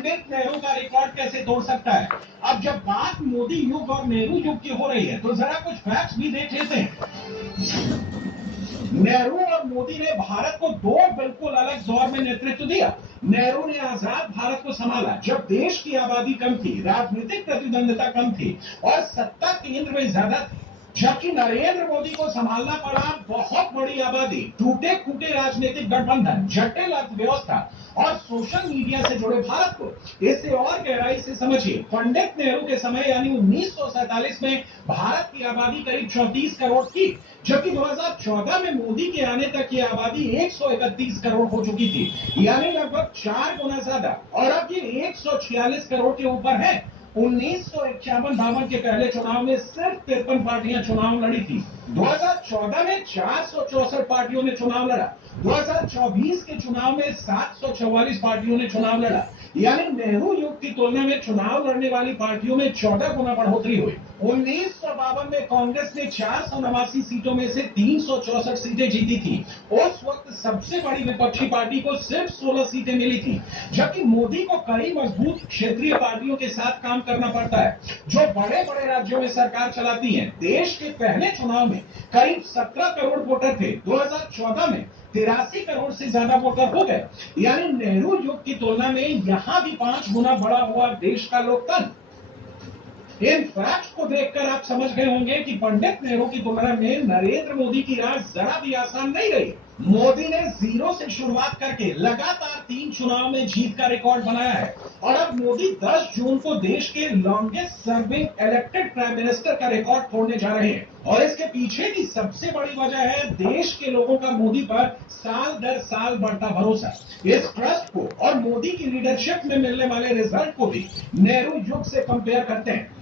पंडित नेहरू का रिकॉर्ड कैसे तोड़ सकता है? अब जब बात मोदी युग और नेहरू युग की हो रही है तो जरा कुछ फैक्ट्स भी देख लेते हैं। नेहरू और मोदी ने भारत को दो बिल्कुल अलग दौर में नेतृत्व दिया। नेहरू ने आजाद भारत को संभाला जब देश की आबादी कम थी, राजनीतिक प्रतिद्वंदता कम थी और सत्ता केंद्र में ज्यादा थी। जबकि नरेंद्र मोदी को संभालना पड़ा बहुत बड़ी आबादी, टूटे फूटे राजनीतिक गठबंधन, जटिल अर्थव्यवस्था और सोशल मीडिया से जुड़े भारत को। इसे और गहराई से समझिए। पंडित नेहरू के समय यानी 1947 में भारत की आबादी करीब 34 करोड़ थी, जबकि 2014 में मोदी के आने तक की आबादी 131 करोड़ हो चुकी थी, यानी लगभग 4 गुना ज्यादा। और अब ये 146 करोड़ के ऊपर है। 1951-52 के पहले चुनाव में सिर्फ 53 पार्टियां चुनाव लड़ी थी। 2014 में 464 पार्टियों ने चुनाव लड़ा। 2024 के चुनाव में 744 पार्टियों ने चुनाव लड़ा, यानी नेहरू युग की तुलना में चुनाव लड़ने वाली पार्टियों में 14 गुना बढ़ोतरी हुई। 1952 में कांग्रेस ने 489 सीटों में से 364 सीटें जीती थी। उस वक्त सबसे बड़ी विपक्षी पार्टी को सिर्फ 16 सीटें मिली थी, जबकि मोदी को कई मजबूत क्षेत्रीय पार्टियों के साथ काम करना पड़ता है जो बड़े बड़े राज्यों में सरकार चलाती हैं। देश के पहले चुनाव में करीब 17 करोड़ वोटर थे। 2014 में 83 करोड़ से ज्यादा वोटर हो गए, यानी नेहरू युग की तुलना में यहां भी 5 गुना बड़ा हुआ देश का लोकतंत्र। इन फैक्ट्स को देखकर आप समझ गए होंगे कि पंडित नेहरू की तुलना में नरेंद्र मोदी की राह जरा भी आसान नहीं रही। मोदी ने जीरो से शुरुआत करके लगातार 3 चुनाव में जीत का रिकॉर्ड बनाया है और अब मोदी 10 जून को देश के longest serving elected prime minister का रिकॉर्ड तोड़ने जा रहे हैं। और इसके पीछे की सबसे बड़ी वजह है देश के लोगों का मोदी पर साल दर साल बढ़ता भरोसा। इस ट्रस्ट को और मोदी की लीडरशिप में मिलने वाले रिजल्ट को भी नेहरू युग से कंपेयर करते हैं।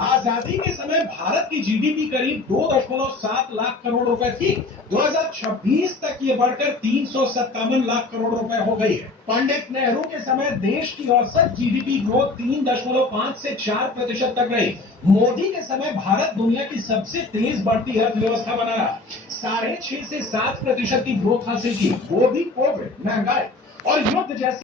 आजादी के समय भारत की जीडीपी करीब 2.7 लाख करोड़ रुपए थी। 2026 तक ये बढ़कर 357 लाख करोड़ रुपए हो गई है। पंडित नेहरू के समय देश की औसत जीडीपी ग्रोथ 3.5 से 4% तक रही। मोदी के समय भारत दुनिया की सबसे तेज बढ़ती अर्थव्यवस्था बना रहा, 6.5 से 7% की ग्रोथ हासिल की, वो भी कोविड, महंगाई और युद्ध जैसी